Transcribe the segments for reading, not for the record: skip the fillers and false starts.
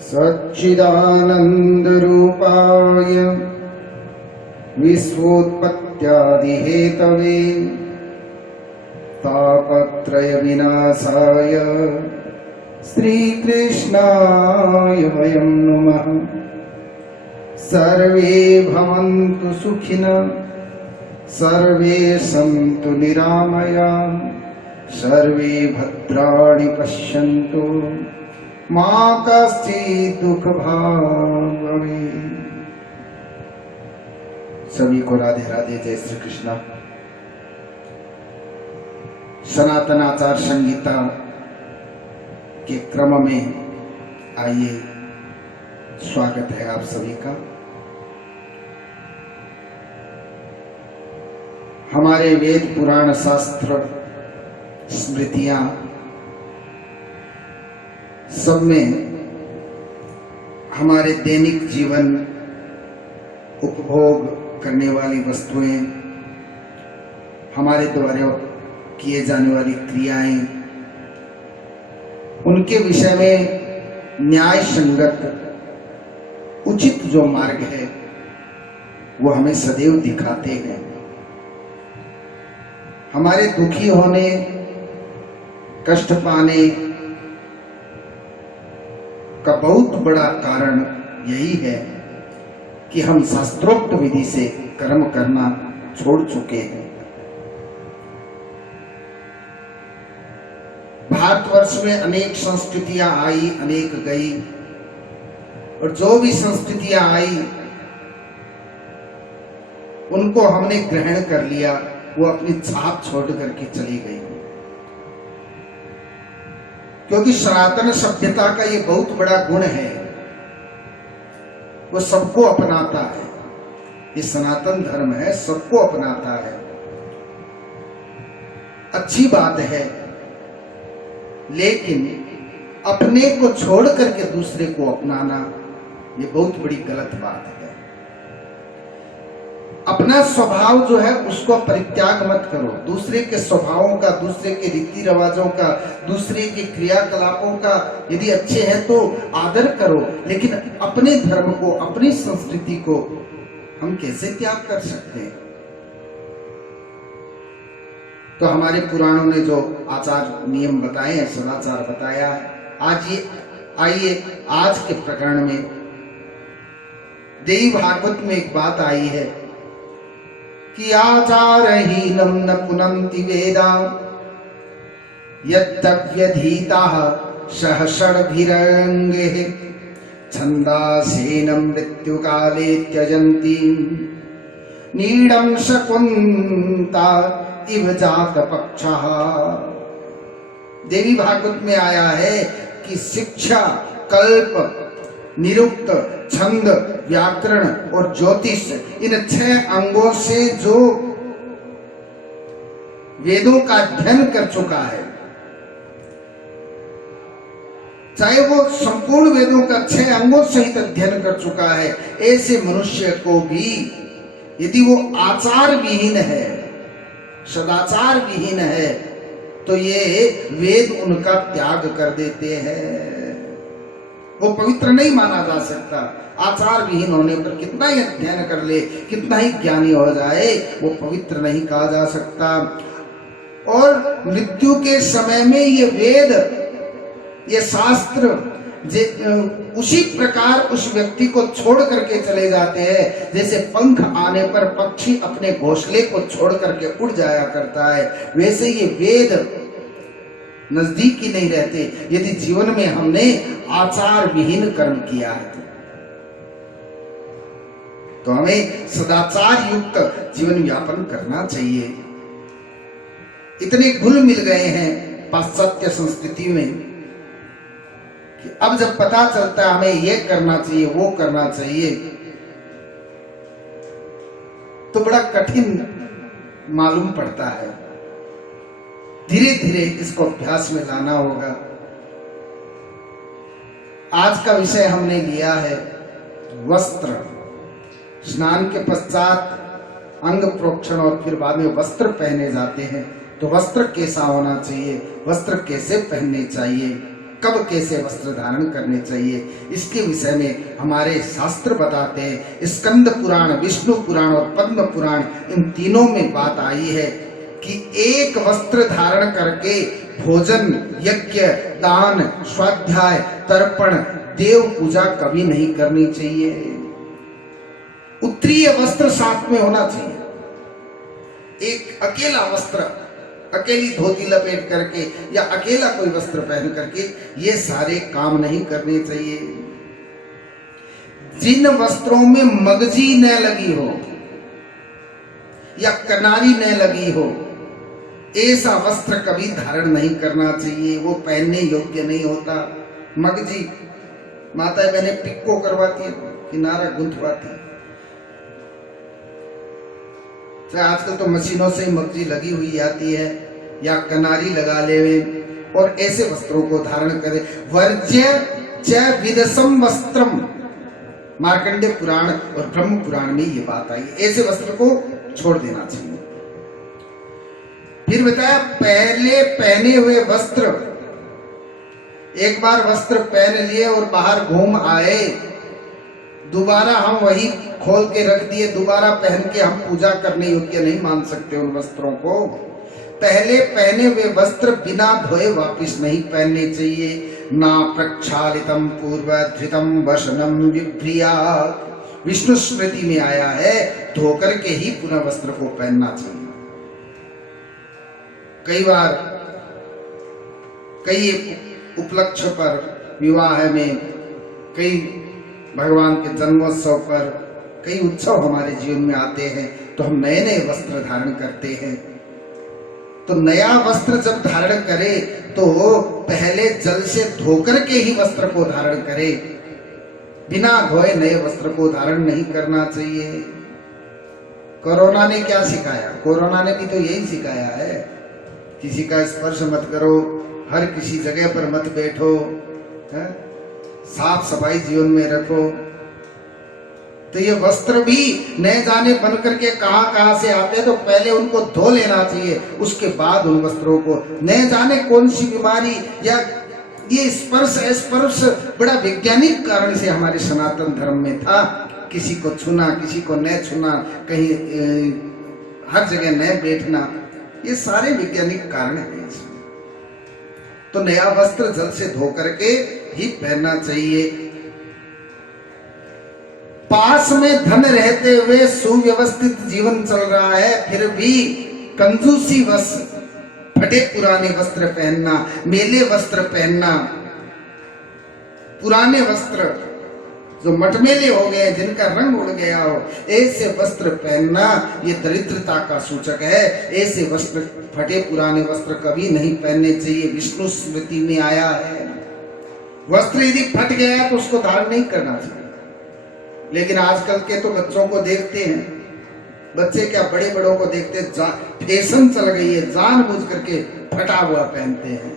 सच्चिदानन्दरूपाय विश्वोत्पत्त्यादिहेतवे तापत्रयविनाशाय श्रीकृष्णाय वयं नमः। सर्वे भवन्तु सुखिनः, सर्वे सन्तु निरामयाः, सर्वे भद्राणि पश्यन्तु, मा कश्चित् दुःखभाग् भवेत्। सभी को राधे राधे, जय श्री कृष्ण। सनातन आचार संहिता के क्रम में आइए, स्वागत है आप सभी का। हमारे वेद पुराण शास्त्र स्मृतियां सब में हमारे दैनिक जीवन उपभोग करने वाली वस्तुएं, हमारे द्वारा किए जाने वाली क्रियाएं, उनके विषय में न्याय संगत उचित जो मार्ग है वो हमें सदैव दिखाते हैं। हमारे दुखी होने, कष्ट पाने का बहुत बड़ा कारण यही है कि हम शास्त्रोक्त विधि से कर्म करना छोड़ चुके हैं। भारतवर्ष में अनेक संस्कृतियां आई, अनेक गई, और जो भी संस्कृतियां आई उनको हमने ग्रहण कर लिया, वो अपनी छाप छोड़ करके चली गई। क्योंकि सनातन सभ्यता का ये बहुत बड़ा गुण है, वो सबको अपनाता है। ये सनातन धर्म है, सबको अपनाता है। अच्छी बात है, लेकिन अपने को छोड़ करके दूसरे को अपनाना ये बहुत बड़ी गलत बात है। अपना स्वभाव जो है उसको परित्याग मत करो। दूसरे के स्वभावों का, दूसरे के रीति रिवाजों का, दूसरे के क्रियाकलापों का यदि अच्छे हैं तो आदर करो, लेकिन अपने धर्म को, अपनी संस्कृति को हम कैसे त्याग कर सकते हैं? तो हमारे पुराणों ने जो आचार नियम बताए हैं, सदाचार बताया है, आइए आज के प्रकरण में देवी भागवत में एक बात आई है कि आचारहीनं न पुनन्ति वेदा यद्यधीताः सहस्रभिरङ्गैः छन्दासेन मृत्युकाले त्यजन्ति नीडं शकुन्ता इव जातपक्षः। देवी भागवत में आया है कि शिक्षा, कल्प, निरुक्त, छंद, व्याकरण और ज्योतिष, इन 6 अंगों से जो वेदों का अध्ययन कर चुका है, चाहे वो संपूर्ण वेदों का 6 अंगों सहित अध्ययन कर चुका है, ऐसे मनुष्य को भी यदि वो आचार विहीन है, सदाचार विहीन है, तो ये वेद उनका त्याग कर देते हैं। वो पवित्र नहीं माना जा सकता। आचार विहीन होने पर कितना ही अध्ययन कर ले, कितना ही ज्ञानी हो जाए, वो पवित्र नहीं कहा जा सकता। और मृत्यु के समय में ये वेद, ये शास्त्र उसी प्रकार उस व्यक्ति को छोड़ करके चले जाते हैं जैसे पंख आने पर पक्षी अपने घोंसले को छोड़ करके उड़ जाया करता है। वैसे ये वेद नजदीक ही नहीं रहते यदि जीवन में हमने आचार विहीन कर्म किया है। तो हमें सदाचार युक्त जीवन यापन करना चाहिए। इतने घुल मिल गए हैं पाश्चात्य संस्कृति में कि अब जब पता चलता है हमें ये करना चाहिए, वो करना चाहिए, तो बड़ा कठिन मालूम पड़ता है। धीरे धीरे इसको अभ्यास में लाना होगा। आज का विषय हमने लिया है वस्त्र। स्नान के पश्चात अंग प्रोक्षण और फिर बाद में वस्त्र पहने जाते हैं। तो वस्त्र कैसा होना चाहिए, वस्त्र कैसे पहनने चाहिए, कब कैसे वस्त्र धारण करने चाहिए, इसके विषय में हमारे शास्त्र बताते हैं। स्कंद पुराण, विष्णु पुराण और पद्म पुराण, इन तीनों में बात आई है कि एक वस्त्र धारण करके भोजन, यज्ञ, दान, स्वाध्याय, तर्पण, देव पूजा कभी नहीं करनी चाहिए। उत्तरीय वस्त्र साथ में होना चाहिए। एक अकेला वस्त्र, अकेली धोती लपेट करके या अकेला कोई वस्त्र पहन करके ये सारे काम नहीं करने चाहिए। जिन वस्त्रों में मगजी न लगी हो या कनारी न लगी हो, ऐसा वस्त्र कभी धारण नहीं करना चाहिए, वो पहनने योग्य नहीं होता। मगजी माता बहने पिक्को करवाती है, किनारा गुंथवाती है। आजकल तो मशीनों से मगजी लगी हुई आती है या कनारी लगा ले, और ऐसे वस्त्रों को धारण करें। वर्ज्य च विदसम वस्त्रम, मार्कंडेय पुराण और ब्रह्म पुराण में ये बात आई, ऐसे वस्त्र को छोड़ देना चाहिए। फिर बताया पहले पहने हुए वस्त्र, एक बार वस्त्र पहन लिए और बाहर घूम आए, दोबारा हम वही खोल के रख दिए, दोबारा पहन के हम पूजा करने योग्य नहीं मान सकते उन वस्त्रों को। पहले पहने हुए वस्त्र बिना धोए वापस नहीं पहनने चाहिए। ना प्रक्षालितम पूर्व धृतम वसनम विभ्रियात्, विष्णु स्मृति में आया है धोकर के ही पुनः वस्त्र को पहनना चाहिए। कई बार कई उपलक्ष्य पर, विवाह में, कई भगवान के जन्मोत्सव पर, कई उत्सव हमारे जीवन में आते हैं तो हम नए नए वस्त्र धारण करते हैं। तो नया वस्त्र जब धारण करे तो पहले जल से धोकर के ही वस्त्र को धारण करे, बिना धोए नए वस्त्र को धारण नहीं करना चाहिए। कोरोना ने क्या सिखाया? कोरोना ने भी तो यही सिखाया है, किसी का स्पर्श मत करो, हर किसी जगह पर मत बैठो, साफ सफाई जीवन में रखो। तो ये वस्त्र भी न जाने बन करके कहां से आते हैं, तो पहले उनको धो लेना चाहिए, उसके बाद उन वस्त्रों को, न जाने कौन सी बीमारी या ये स्पर्श बड़ा वैज्ञानिक कारण से हमारे सनातन धर्म में था। किसी को छूना, किसी को न छूना, कहीं हर जगह न बैठना, ये सारे वैज्ञानिक कारण है इसमें। तो नया वस्त्र जल से धो करके ही पहनना चाहिए। पास में धन रहते हुए सुव्यवस्थित जीवन चल रहा है, फिर भी कंजूसी वश फटे पुराने वस्त्र पहनना, मेले वस्त्र पहनना, पुराने वस्त्र जो मटमेले हो गए, जिनका रंग उड़ गया हो, ऐसे वस्त्र पहनना ये दरिद्रता का सूचक है। ऐसे वस्त्र, फटे पुराने वस्त्र कभी नहीं पहनने चाहिए, विष्णु स्मृति में आया है। वस्त्र यदि फट गया तो उसको धारण नहीं करना चाहिए। लेकिन आजकल के तो बच्चों को देखते हैं, बच्चे क्या बड़े बड़ों को देखते हैं, फैशन चल गई है, जानबूझ करके फटा हुआ पहनते हैं।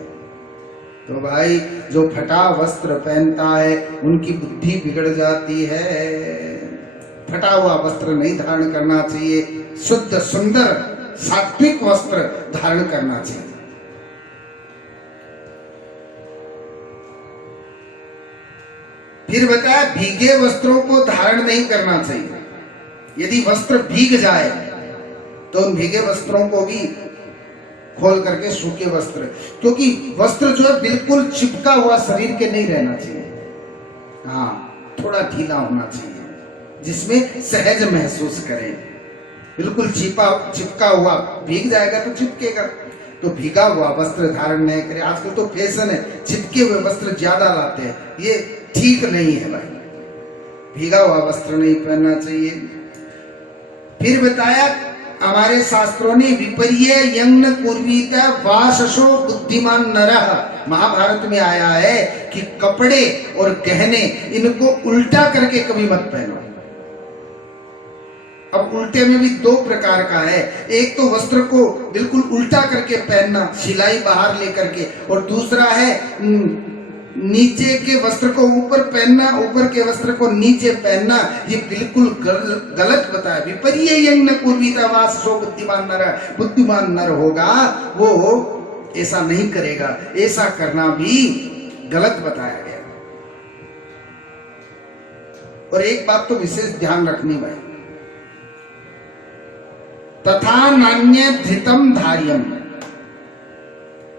तो भाई जो फटा वस्त्र पहनता है उनकी बुद्धि बिगड़ जाती है। फटा हुआ वस्त्र नहीं धारण करना चाहिए, शुद्ध सुंदर सात्विक वस्त्र धारण करना चाहिए। फिर बताया भीगे वस्त्रों को धारण नहीं करना चाहिए। यदि वस्त्र भीग जाए तो उन भीगे वस्त्रों को भी खोल करके सूखे वस्त्र, क्योंकि वस्त्र जो है बिल्कुल चिपका हुआ शरीर के नहीं रहना चाहिए, हाँ थोड़ा ढीला होना चाहिए, जिसमें सहज महसूस करें। बिल्कुल चिपका हुआ भीग जाएगा तो चिपकेगा, तो भीगा हुआ वस्त्र धारण नहीं करें। आजकल तो फैशन है, चिपके हुए वस्त्र ज्यादा लाते हैं, ये ठीक नहीं है भाई, भीगा हुआ वस्त्र नहीं पहनना चाहिए। फिर बताया हमारे शास्त्रों ने विपर्य यंग कुर्वीत वासशो बुद्धिमान नरः, महाभारत में आया है कि कपड़े और गहने इनको उल्टा करके कभी मत पहनो। अब उल्टे में भी दो प्रकार का है, एक तो वस्त्र को बिल्कुल उल्टा करके पहनना, सिलाई बाहर लेकर के, और दूसरा है नीचे के वस्त्र को ऊपर पहनना, ऊपर के वस्त्र को नीचे पहनना। ये बिल्कुल गलत बताया। विपर्य यंग न कुर्वीता वासशो बुद्धिमान नर, बुद्धिमान नर होगा वो ऐसा नहीं करेगा। ऐसा करना भी गलत बताया गया। और एक बात तो विशेष ध्यान रखनी भाई, तथा नान्य धृतम धार्यम,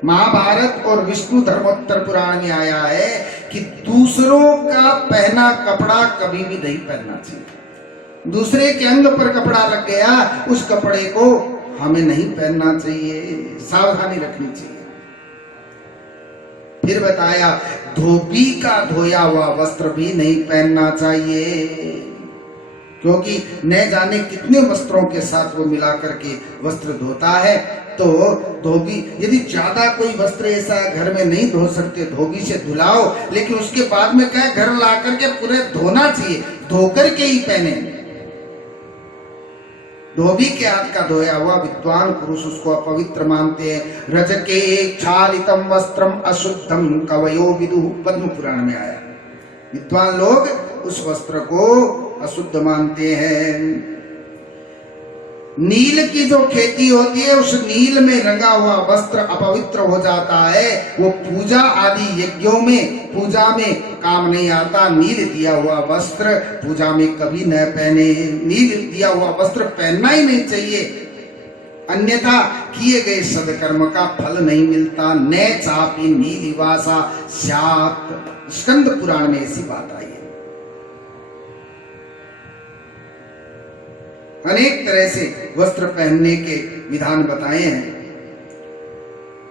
महाभारत और विष्णु धर्मोत्तर पुराण में आया है कि दूसरों का पहना कपड़ा कभी भी नहीं पहनना चाहिए। दूसरे के अंग पर कपड़ा लग गया, उस कपड़े को हमें नहीं पहनना चाहिए, सावधानी रखनी चाहिए। फिर बताया धोबी का धोया हुआ वस्त्र भी नहीं पहनना चाहिए, क्योंकि न जाने कितने वस्त्रों के साथ वो मिला करके वस्त्र धोता है। तो धोबी, यदि ज्यादा कोई वस्त्र ऐसा घर में नहीं धो सकते, धोबी से धुलाओ, लेकिन उसके बाद में क्या घर ला करके पूरे धोना चाहिए, धो करके ही पहने। धोबी के हाथ का धोया हुआ विद्वान पुरुष उसको अपवित्र मानते हैं। रजके क्षालितम वस्त्रम अशुद्धम कवयो विदुः, पद्म पुराण में आया। विद्वान लोग उस वस्त्र को अशुद्ध मानते हैं। नील की जो खेती होती है, उस नील में रंगा हुआ वस्त्र अपवित्र हो जाता है, वो पूजा आदि यज्ञों में, पूजा में काम नहीं आता। नील दिया हुआ वस्त्र पूजा में कभी न पहने, नील दिया हुआ वस्त्र पहनना ही नहीं चाहिए, अन्यथा किए गए सदकर्म का फल नहीं मिलता। न चापि नीलिवासा स्यात्, स्कंद पुराण में ऐसी बात आई है। अनेक तरह से वस्त्र पहनने के विधान बताए हैं।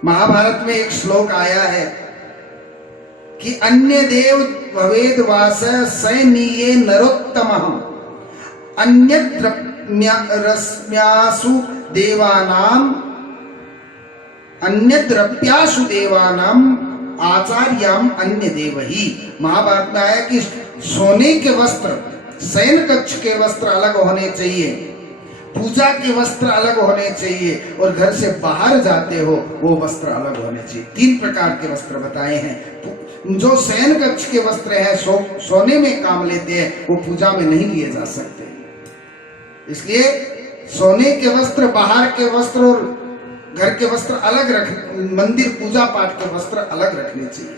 महाभारत में एक श्लोक आया है कि अन्य देव भवेद वास सैनीये नरोत्तमः, अन्यत्र रश्म्यासु देवानाम, अन्यद्रव्यासु देवानाम आचार्यम अन्य देवही। महाभारत में आया कि सोने के वस्त्र, शयन कक्ष के वस्त्र अलग होने चाहिए, पूजा के वस्त्र अलग होने चाहिए, और घर से बाहर जाते हो वो वस्त्र अलग होने चाहिए। 3 प्रकार के वस्त्र बताए हैं। जो शयन कक्ष के वस्त्र हैं, सोने में काम लेते हैं, वो पूजा में नहीं लिए जा सकते। इसलिए सोने के वस्त्र, बाहर के वस्त्र और घर के वस्त्र अलग रख, मंदिर पूजा पाठ के वस्त्र अलग रखने चाहिए।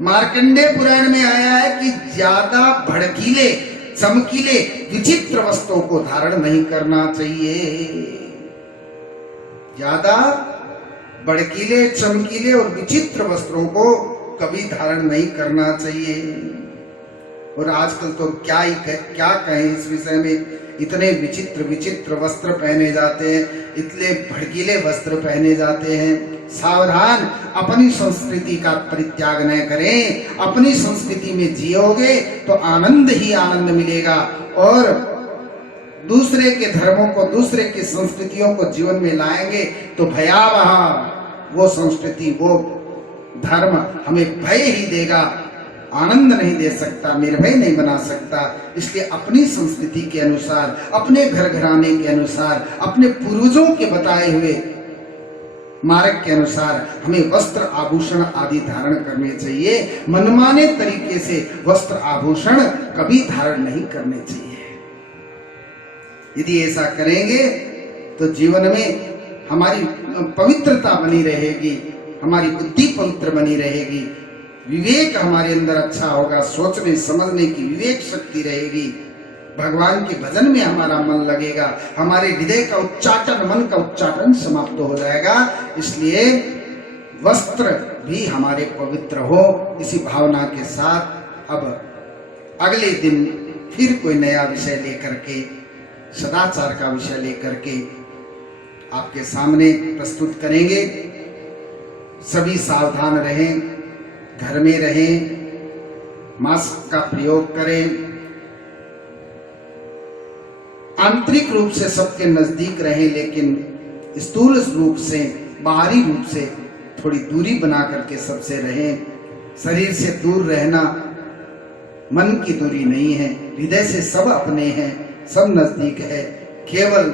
मार्कंडेय पुराण में आया है कि ज्यादा भड़कीले, चमकीले, विचित्र वस्त्रों को धारण नहीं करना चाहिए। ज्यादा भड़कीले, चमकीले और विचित्र वस्त्रों को कभी धारण नहीं करना चाहिए। और आजकल तो क्या कहें इस विषय में, इतने विचित्र विचित्र वस्त्र पहने जाते हैं, इतने भड़कीले वस्त्र पहने जाते हैं। सावधान, अपनी संस्कृति का परित्याग न करें। अपनी संस्कृति में जियोगे तो आनंद ही आनंद मिलेगा, और दूसरे के धर्मों को, दूसरे की संस्कृतियों को जीवन में लाएंगे तो भयावह वो संस्कृति, वो धर्म हमें भय ही देगा, आनंद नहीं दे सकता, निर्भय नहीं बना सकता। इसलिए अपनी संस्कृति के अनुसार, अपने घर घराने के अनुसार, अपने पूर्वजों के बताए हुए मार्ग के अनुसार हमें वस्त्र आभूषण आदि धारण करने चाहिए। मनमाने तरीके से वस्त्र आभूषण कभी धारण नहीं करने चाहिए। यदि ऐसा करेंगे तो जीवन में हमारी पवित्रता बनी रहेगी, हमारी बुद्धि पवित्र बनी रहेगी, विवेक हमारे अंदर अच्छा होगा, सोचने समझने की विवेक शक्ति रहेगी, भगवान के भजन में हमारा मन लगेगा, हमारे हृदय का उच्चाटन, मन का उच्चाटन समाप्त हो जाएगा। इसलिए वस्त्र भी हमारे पवित्र हो, इसी भावना के साथ अब अगले दिन फिर कोई नया विषय लेकर के, सदाचार का विषय लेकर के आपके सामने प्रस्तुत करेंगे। सभी सावधान रहें, घर में रहें, मास्क का प्रयोग करें, आंतरिक रूप से सबके नजदीक रहें, लेकिन स्थूल रूप से, बाहरी रूप से थोड़ी दूरी बना करके सबसे रहें। शरीर से दूर रहना मन की दूरी नहीं है, हृदय से सब अपने हैं, सब नजदीक है। केवल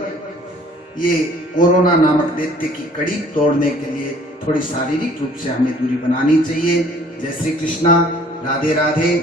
ये कोरोना नामक दैत्य की कड़ी तोड़ने के लिए थोड़ी शारीरिक रूप से हमें दूरी बनानी चाहिए। जय श्री कृष्णा, राधे राधे।